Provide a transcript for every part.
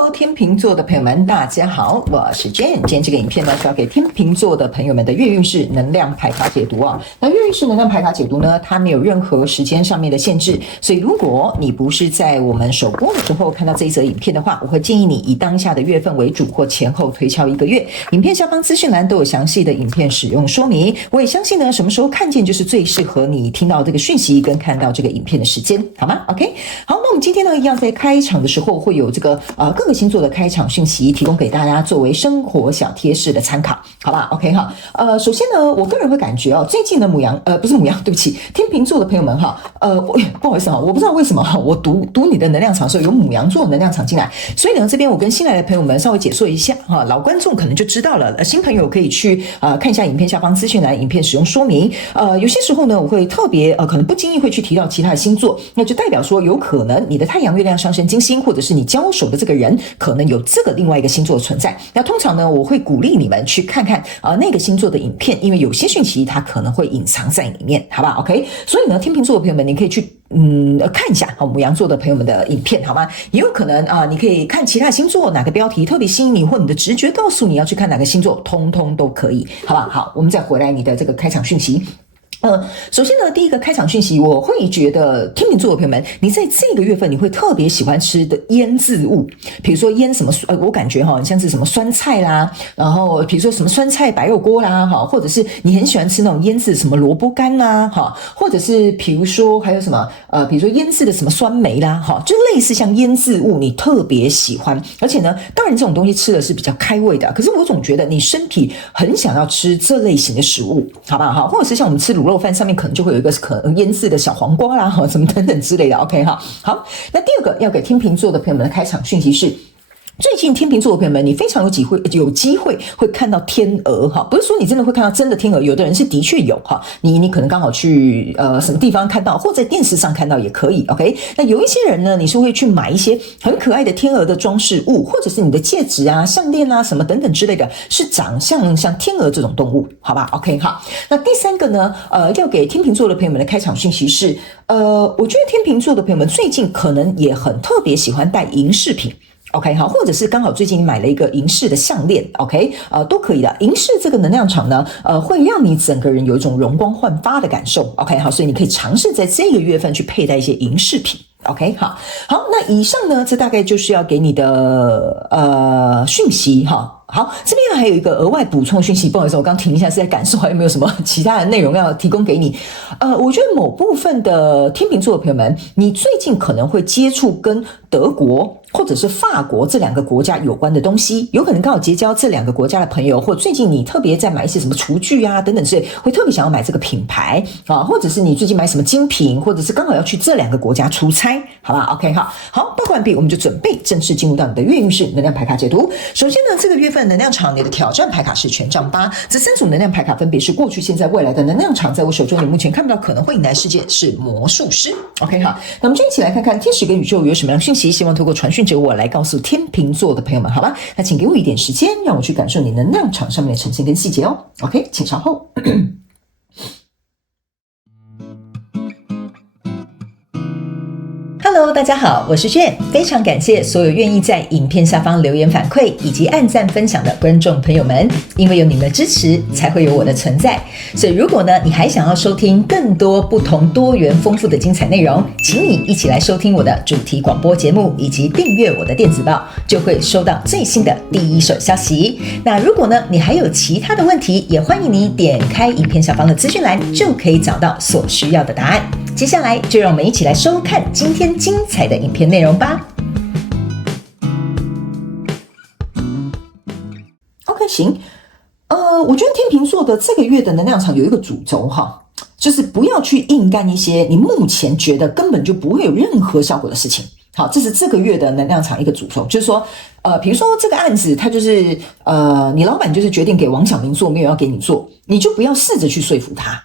Hello， 天秤座的朋友们，大家好，我是 Jane。今天这个影片呢，是要给天秤座的朋友们的月运势能量牌卡解读啊。那月运势能量牌卡解读呢，它没有任何时间上面的限制，所以如果你不是在我们首播的时候看到这一则影片的话，我会建议你以当下的月份为主，或前后推敲1个月。影片下方资讯栏都有详细的影片使用说明。我也相信呢，什么时候看见就是最适合你听到这个讯息跟看到这个影片的时间，好吗 ？OK， 好，那我们今天呢，一样在开场的时候会有这个各个星座的开场讯息提供给大家作为生活小贴士的参考，好吧 ？OK 哈，首先呢，我个人会感觉哦，最近的不是母羊，对不起，天秤座的朋友们哈，不好意思哈，我不知道为什么哈，我读你的能量场的时候有母羊座的能量场进来，所以呢，这边我跟新来的朋友们稍微解说一下哈，老观众可能就知道了，新朋友可以去看一下影片下方资讯栏影片使用说明，有些时候呢，我会特别可能不经意会去提到其他的星座，那就代表说有可能你的太阳、月亮、上升、金星，或者是你交手的这个人可能有这个另外一个星座的存在。那通常呢，我会鼓励你们去看看那个星座的影片，因为有些讯息它可能会隐藏在里面，好吧 ？OK， 所以呢，天秤座的朋友们，你可以去看一下母羊座的朋友们的影片，好吗？也有可能你可以看其他星座哪个标题特别吸引你，或你的直觉告诉你要去看哪个星座，通通都可以，好吧？好，我们再回来你的这个开场讯息。首先呢，第一个开场讯息，我会觉得天秤座的朋友们，你在这个月份你会特别喜欢吃的腌制物，比如说腌什么，我感觉像是什么酸菜啦，然后比如说什么酸菜白肉锅啦，或者是你很喜欢吃那种腌制什么萝卜干啦，或者是比如说还有什么比如说腌制的什么酸梅啦，就类似像腌制物你特别喜欢，而且呢，当然这种东西吃的是比较开胃的，可是我总觉得你身体很想要吃这类型的食物，好不好？或者是像我们吃卤肉饭上面可能就会有一个可能腌制的小黄瓜啦，什么等等之类的 ，OK 哈。好，那第二个要给天秤座的朋友们的开场讯息是。最近天秤座的朋友们，你非常有机会会看到天鹅哈，不是说你真的会看到真的天鹅，有的人是的确有哈，你可能刚好去什么地方看到，或者在電視上看到也可以 ，OK？ 那有一些人呢，你是会去买一些很可爱的天鹅的装饰物，或者是你的戒指啊、项链啊什么等等之类的，是长相像天鹅这种动物，好吧 ？OK 好。那第三个呢，要给天秤座的朋友们的开场讯息是，我觉得天秤座的朋友们最近可能也很特别喜欢戴银饰品。OK 好，或者是刚好最近你买了一个银饰的项链 ，OK 都可以的。银饰这个能量场呢，会让你整个人有一种容光焕发的感受 ，OK 好，所以你可以尝试在这个月份去佩戴一些银饰品 ，OK 好，那以上呢，这大概就是要给你的讯息哈。好，这边还有一个额外补充讯息，不好意思，我刚停一下是在感受还有没有什么其他的内容要提供给你。我觉得某部分的天秤座的朋友们，你最近可能会接触跟德国或者是法国这两个国家有关的东西，有可能刚好结交这两个国家的朋友，或最近你特别在买一些什么厨具啊等等之类，会特别想要买这个品牌啊，或者是你最近买什么精品，或者是刚好要去这两个国家出差，好吧 ？OK 好，报告完毕，我们就准备正式进入到你的月运势能量牌卡解读。首先呢，这个月份能量场你的挑战牌卡是权杖8，这3组能量牌卡分别是过去、现在、未来的能量场，在我手中你目前看不到可能会引来事件是魔术师。OK 好，那我们就一起来看看天使跟宇宙有什么样的讯息，希望透过传讯者我来告诉天秤座的朋友们，好吧？那请给我一点时间，让我去感受你能量场上面的呈现跟细节哦。OK， 请稍后。Hello， 大家好，我是Jane，非常感谢所有愿意在影片下方留言反馈以及按赞分享的观众朋友们，因为有你们的支持，才会有我的存在。所以如果呢，你还想要收听更多不同多元丰富的精彩内容，请你一起来收听我的主题广播节目，以及订阅我的电子报，就会收到最新的第一手消息。那如果呢，你还有其他的问题，也欢迎你点开影片下方的资讯栏，就可以找到所需要的答案。接下来就让我们一起来收看今天精彩的影片内容吧。OK， 行，我觉得天秤座的这个月的能量场有一个主轴哈，就是不要去硬干一些你目前觉得根本就不会有任何效果的事情。好，这是这个月的能量场一个主轴，就是说，比如说这个案子，它就是你老板就是决定给王小明做，没有要给你做，你就不要试着去说服他。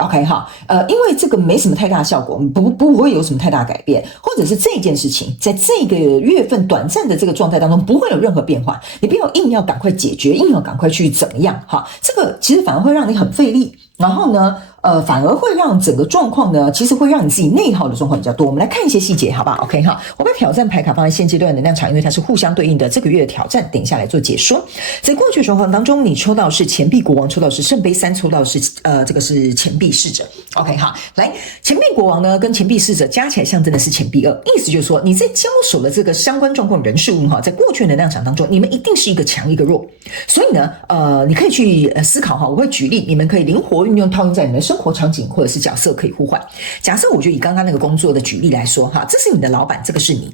OK 哈，因为这个没什么太大的效果，不会有什么太大的改变，或者是这件事情在这个月份短暂的这个状态当中不会有任何变化，你不要硬要赶快解决，硬要赶快去怎么样哈，这个其实反而会让你很费力。然后呢，反而会让整个状况呢，其实会让你自己内耗的状况比较多。我们来看一些细节，好不好 ？OK 哈，我把挑战牌卡放在现阶段的能量场，因为它是互相对应的。这个月的挑战，等一下来做解说。在过去的状况当中，你抽到是钱币国王，抽到是圣杯3，抽到是这个是钱币侍者。OK 哈，来钱币国王呢跟钱币侍者加起来象征的是钱币2，意思就是说你在交手的这个相关状况人事物哈，在过去的能量场当中，你们一定是一个强一个弱，所以呢，你可以去思考哈，我会举例，你们可以灵活运用套用在你的生活场景或者是角色可以互换。假设我就以刚刚那个工作的举例来说哈，这是你的老板，这个是你。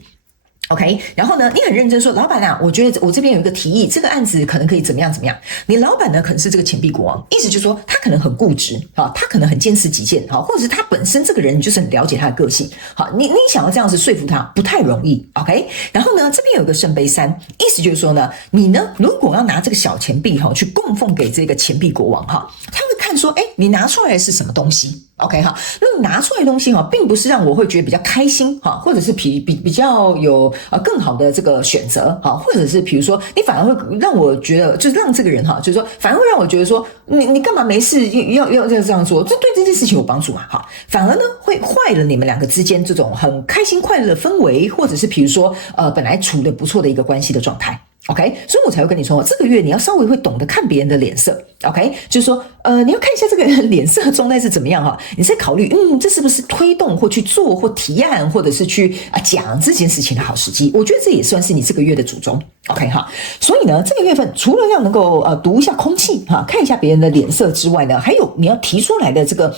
OK， 然后呢，你很认真说，老板啊，我觉得我这边有一个提议，这个案子可能可以怎么样怎么样。你老板呢，可能是这个钱币国王，意思就是说他可能很固执，他可能很坚持己见，或者是他本身这个人就是很了解他的个性，你想要这样子说服他不太容易 ，OK。然后呢，这边有一个圣杯3，意思就是说呢，你呢如果要拿这个小钱币去供奉给这个钱币国王他会看说，你拿出来的是什么东西。OK 哈，那拿出来的东西并不是让我会觉得比较开心或者是比较有更好的这个选择或者是比如说你反而会让我觉得，就是让这个人就是说反而会让我觉得说你干嘛没事要这样做，这对这件事情有帮助嘛反而呢会坏了你们两个之间这种很开心快乐的氛围，或者是比如说本来处得不错的一个关系的状态。OK， 所以我才会跟你说，这个月你要稍微会懂得看别人的脸色。OK， 就是说，你要看一下这个人脸色状态是怎么样你在考虑，这是不是推动或去做或提案，或者是去讲这件事情的好时机？我觉得这也算是你这个月的主轴。OK 哈，所以呢，这个月份除了要能够读一下空气看一下别人的脸色之外呢，还有你要提出来的这个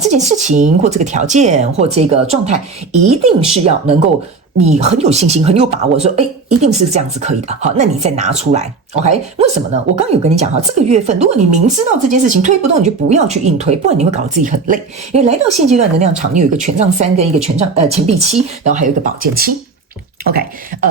这件事情或这个条件或这个状态，一定是要能够。你很有信心很有把握说一定是这样子可以的好，那你再拿出来 OK， 为什么呢？我刚刚有跟你讲这个月份如果你明知道这件事情推不动，你就不要去硬推，不然你会搞得自己很累。因为来到现阶段能量场，你有一个权杖3跟一个权币7，然后还有一个宝剑7。OK，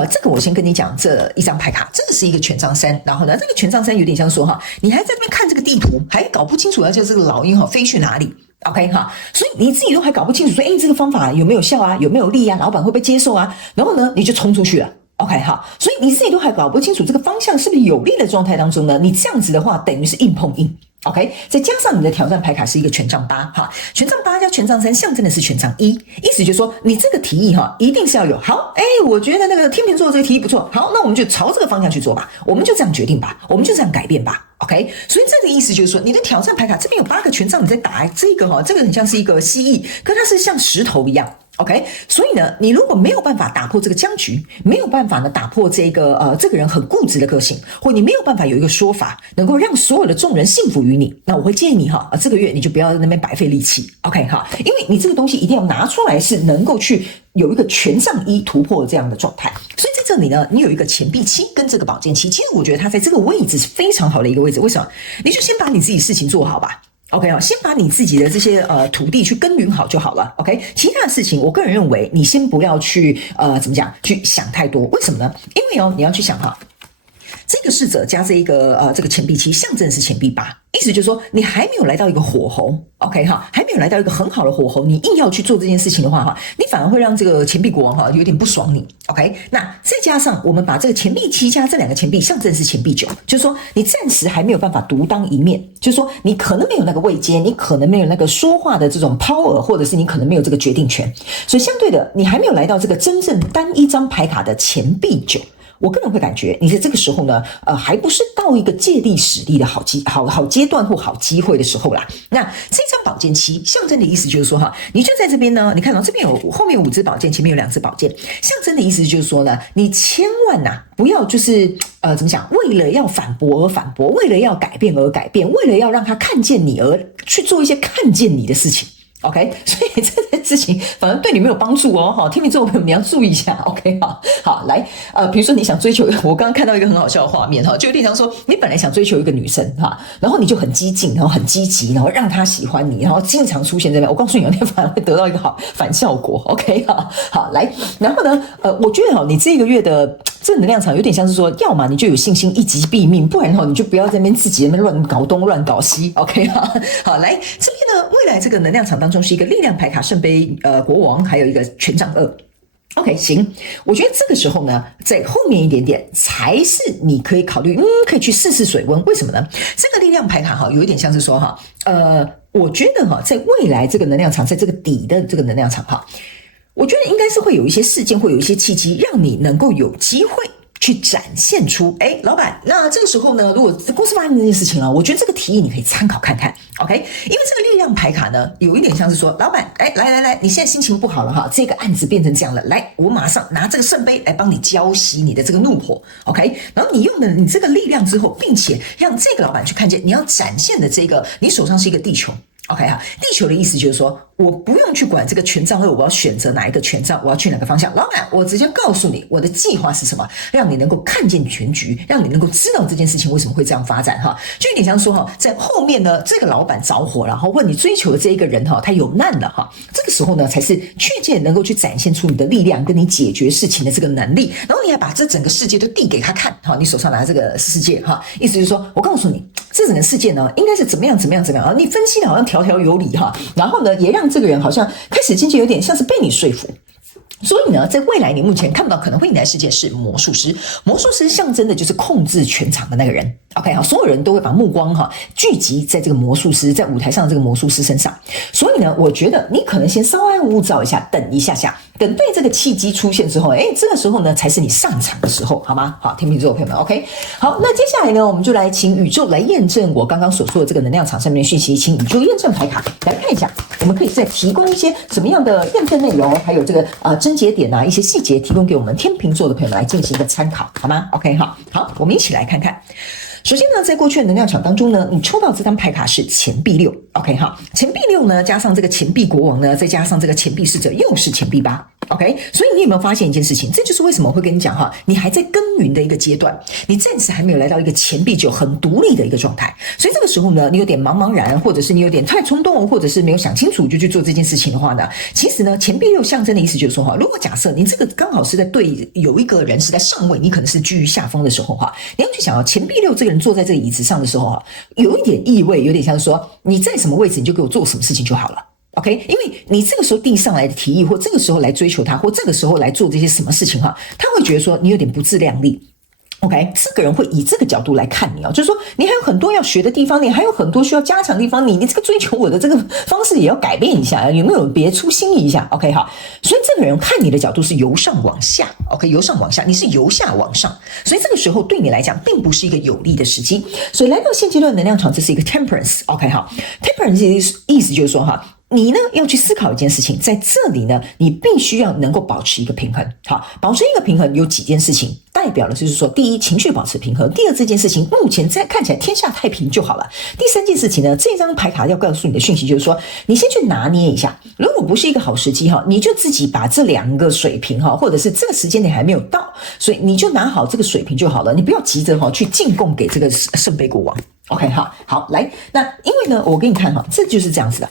这个我先跟你讲这一张牌卡，这个是一个权杖3，然后呢，这个权杖3有点像说你还在那边看这个地图，还搞不清楚要叫这个老鹰飞去哪里。OK 所以你自己都还搞不清楚说，这个方法有没有效啊，有没有利啊，老板会不会接受啊？然后呢，你就冲出去了。OK 所以你自己都还搞不清楚这个方向是不是有利的状态当中呢，你这样子的话，等于是硬碰硬。OK， 再加上你的挑战牌卡是一个权杖8权杖8加权杖3象征的是权杖1，意思就是说你这个提议一定是要有好，我觉得那个天秤座这个提议不错，好，那我们就朝这个方向去做吧，我们就这样决定吧，我们就这样改变吧。OK， 所以这个意思就是说，你的挑战牌卡这边有8个权杖，你在打这个这个很像是一个蜥蜴，可它是像石头一样。OK， 所以呢，你如果没有办法打破这个僵局，没有办法呢打破这个这个人很固执的个性，或你没有办法有一个说法能够让所有的众人信服于你，那我会建议你这个月你就不要在那边白费力气。OK 因为你这个东西一定要拿出来，是能够去有一个权杖1突破这样的状态。所以在这里呢，你有一个钱币7跟这个宝剑7，其实我觉得它在这个位置是非常好的一个位置。为什么？你就先把你自己事情做好吧。OK 先把你自己的这些土地去耕耘好就好了。OK， 其他的事情我个人认为你先不要去怎么讲去想太多。为什么呢？因为你要去想这个侍者加这一个这个钱币7象征是钱币8，意思就是说你还没有来到一个火候 OK 还没有来到一个很好的火候，你硬要去做这件事情的话你反而会让这个钱币国王有点不爽你。 OK， 那再加上我们把这个钱币7加这两个钱币象征是钱币9，就是说你暂时还没有办法独当一面，就是说你可能没有那个位阶，你可能没有那个说话的这种 power， 或者是你可能没有这个决定权，所以相对的你还没有来到这个真正单一张牌卡的钱币9。我个人会感觉你在这个时候呢还不是到一个借力使力的好阶段或好机会的时候啦。那这张宝剑7象征的意思就是说你就在这边呢，你看到这边有后面有5支宝剑，前面有2支宝剑，象征的意思就是说呢，你千万不要就是怎么讲，为了要反驳而反驳，为了要改变而改变，为了要让他看见你而去做一些看见你的事情。OK， 所以这件事情反正对你没有帮助天秤座朋友你要注意一下。OK， 好，来比如说你想追求，我刚刚看到一个很好笑的画面就有点像说你本来想追求一个女生然后你就很激进，然后很积极，然后让她喜欢你，然后经常出现这边，我告诉你，你反而会得到一个反效果。OK， 好，来，然后呢我觉得你这个月的正能量场有点像是说，要么你就有信心一击毙命，不然你就不要在那边自己在那边乱搞东乱搞西。 OK， 好，来这边呢，未来这个能量场当中是一个力量牌卡圣杯国王，还有一个权杖2。OK， 行，我觉得这个时候呢，在后面一点点才是你可以考虑，可以去试试水温。为什么呢？这个力量牌卡哈，有一点像是说哈，我觉得哈，在未来这个能量场，在这个底的这个能量场哈，我觉得应该是会有一些事件，会有一些契机，让你能够有机会去展现出，老板，那这个时候呢，如果公司发生这件事情了，我觉得这个提议你可以参考看看 ，OK？因为这个力量牌卡呢，有一点像是说，老板，来，你现在心情不好了哈，这个案子变成这样了，来，我马上拿这个圣杯来帮你浇熄你的这个怒火 ，OK？然后你用了你这个力量之后，并且让这个老板去看见你要展现的这个，你手上是一个地球。OK 哈，地球的意思就是说，我不用去管这个权杖2，我要选择哪一个权杖，我要去哪个方向。老板，我直接告诉你我的计划是什么，让你能够看见全局，让你能够知道这件事情为什么会这样发展哈。就有点像说哈，在后面呢，这个老板着火，然后问你追求的这一个人哈，他有难了哈，这个时候呢，才是确切能够去展现出你的力量跟你解决事情的这个能力，然后你还把这整个世界都递给他看哈，你手上拿这个世界哈，意思就是说我告诉你，这整个世界呢，应该是怎么样啊，你分析的好像条条有理哈，然后呢，也让这个人好像开始渐渐有点像是被你说服。所以呢，在未来你目前看不到可能会迎来的世界是魔术师，魔术师象征的就是控制全场的那个人。OK， 好，所有人都会把目光聚集在这个魔术师，在舞台上的这个魔术师身上。所以呢，我觉得你可能先稍安勿躁一下，等一下下，等对这个契机出现之后，这个时候呢才是你上场的时候，好吗？好，天秤座的朋友们 ，OK， 好，那接下来呢，我们就来请宇宙来验证我刚刚所说的这个能量场上面的讯息，请宇宙验证牌卡来看一下，我们可以再提供一些什么样的验证内容，还有这个症结点一些细节，提供给我们天秤座的朋友们来进行一个参考，好吗 ？OK， 好，我们一起来看看。首先呢，在过去的能量场当中呢，你抽到这张牌卡是钱币6 ，OK 哈，钱币6呢加上这个钱币国王呢，再加上这个钱币侍者又是钱币8 ，OK， 所以你有没有发现一件事情？这就是为什么我会跟你讲哈，你还在耕耘的一个阶段，你暂时还没有来到一个钱币9很独立的一个状态，所以这个时候呢，你有点茫然，或者是你有点太冲动，或者是没有想清楚就去做这件事情的话呢，其实呢，钱币6象征的意思就是说哈，如果假设你这个刚好是在对有一个人是在上位，你可能是居于下风的时候哈，你要去想钱币6这个人坐在这个椅子上的时候有一点意味，有点像是说你在什么位置你就给我做什么事情就好了。OK， 因为你这个时候递上来的提议，或这个时候来追求他，或这个时候来做这些什么事情他会觉得说你有点不自量力。OK， 这个人会以这个角度来看你就是说你还有很多要学的地方，你还有很多需要加强的地方，你这个追求我的这个方式也要改变一下，有没有别出心意一下 ？OK 好，所以这个人看你的角度是由上往下 ，OK， 由上往下，你是由下往上，所以这个时候对你来讲并不是一个有利的时机，所以来到现阶段能量场，这是一个 temperance，OK 好 ，temperance 意思就是说你呢要去思考一件事情，在这里呢，你必须要能够保持一个平衡。好，保持一个平衡有几件事情，代表的就是说，第一，情绪保持平衡；第二，这件事情目前在看起来天下太平就好了；第三件事情呢，这张牌卡要告诉你的讯息就是说，你先去拿捏一下，如果不是一个好时机你就自己把这两个水平或者是这个时间点还没有到，所以你就拿好这个水平就好了，你不要急着去进贡给这个圣杯国王。OK， 好，来，那因为呢，我给你看这就是这样子的。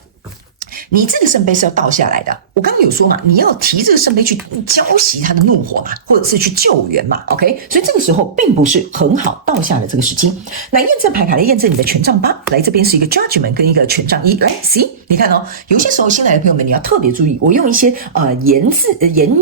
你这个圣杯是要倒下来的，我刚刚有说嘛，你要提这个圣杯去浇熄他的怒火嘛，或者是去救援嘛 ，OK， 所以这个时候并不是很好倒下的这个时机。那验证牌卡来验证你的权杖8，来这边是一个 judgment 跟一个权杖1，来 see， 你看有些时候新来的朋友们你要特别注意，我用一些言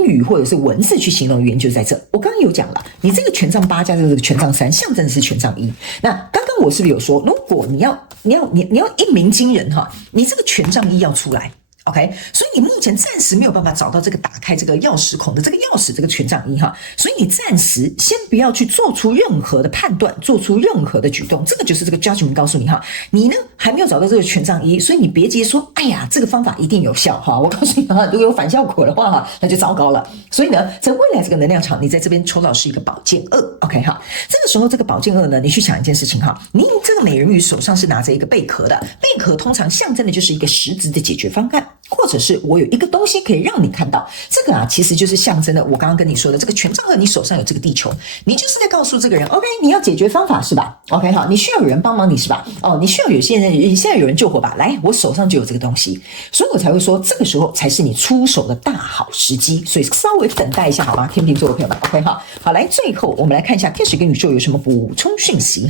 语或者是文字去形容原因就在这。我刚刚有讲了，你这个权杖8加这个权杖3，象征的是权杖1。那刚刚我是不是有说，如果你要一鸣惊人你这个权杖1要出来。OK， 所以你目前暂时没有办法找到这个打开这个钥匙孔的这个钥匙，这个权杖1所以你暂时先不要去做出任何的判断，做出任何的举动，这个就是这个 judgment 告诉你你呢还没有找到这个权杖1，所以你别急说，哎呀，这个方法一定有效我告诉你如果有反效果的话那就糟糕了。所以呢，在未来这个能量场，你在这边抽到是一个宝剑2 ，OK 这个时候这个宝剑2呢，你去想一件事情你这个美人鱼手上是拿着一个贝壳的，贝壳通常象征的就是一个实质的解决方案。或者是我有一个东西可以让你看到，这个其实就是象征的我刚刚跟你说的这个权杖2，你手上有这个地球，你就是在告诉这个人 OK， 你要解决方法是吧 OK 好，你需要有人帮忙你是吧你需要现在有人救火吧，来，我手上就有这个东西，所以我才会说这个时候才是你出手的大好时机，所以稍微等待一下好吗，天秤座的朋友们 OK 好，来，最后我们来看一下天使跟宇宙有什么补充讯息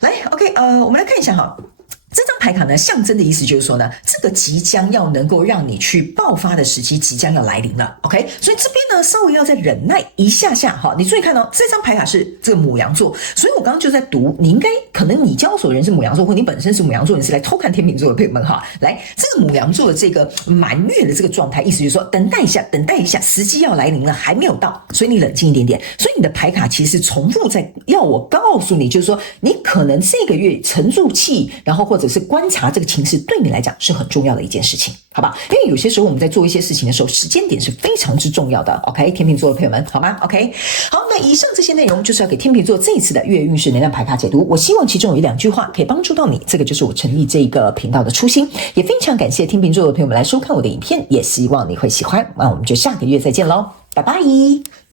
来 OK 我们来看一下这张牌卡呢，象征的意思就是说呢，这个即将要能够让你去爆发的时机即将要来临了 ，OK？ 所以这边呢，稍微要再忍耐一下下哈。你注意看哦，这张牌卡是这个牡羊座，所以我刚刚就在读，你应该可能你交手人是牡羊座，或你本身是牡羊座，你是来偷看天秤座的朋友们哈。来，这个牡羊座的这个满月的这个状态，意思就是说，等待一下，等待一下，时机要来临了，还没有到，所以你冷静一点点。所以你的牌卡其实重复在要我告诉你，就是说，你可能这个月沉住气，然后或者是观察这个情势，对你来讲是很重要的一件事情，好吧？因为有些时候我们在做一些事情的时候，时间点是非常之重要的。OK， 天秤座的朋友们，好吗 ？OK， 好，那以上这些内容就是要给天秤座这一次的月运势能量牌卡解读。我希望其中有1-2句话可以帮助到你，这个就是我成立这个频道的初心。也非常感谢天秤座的朋友们来收看我的影片，也希望你会喜欢。那我们就下个月再见喽，拜拜。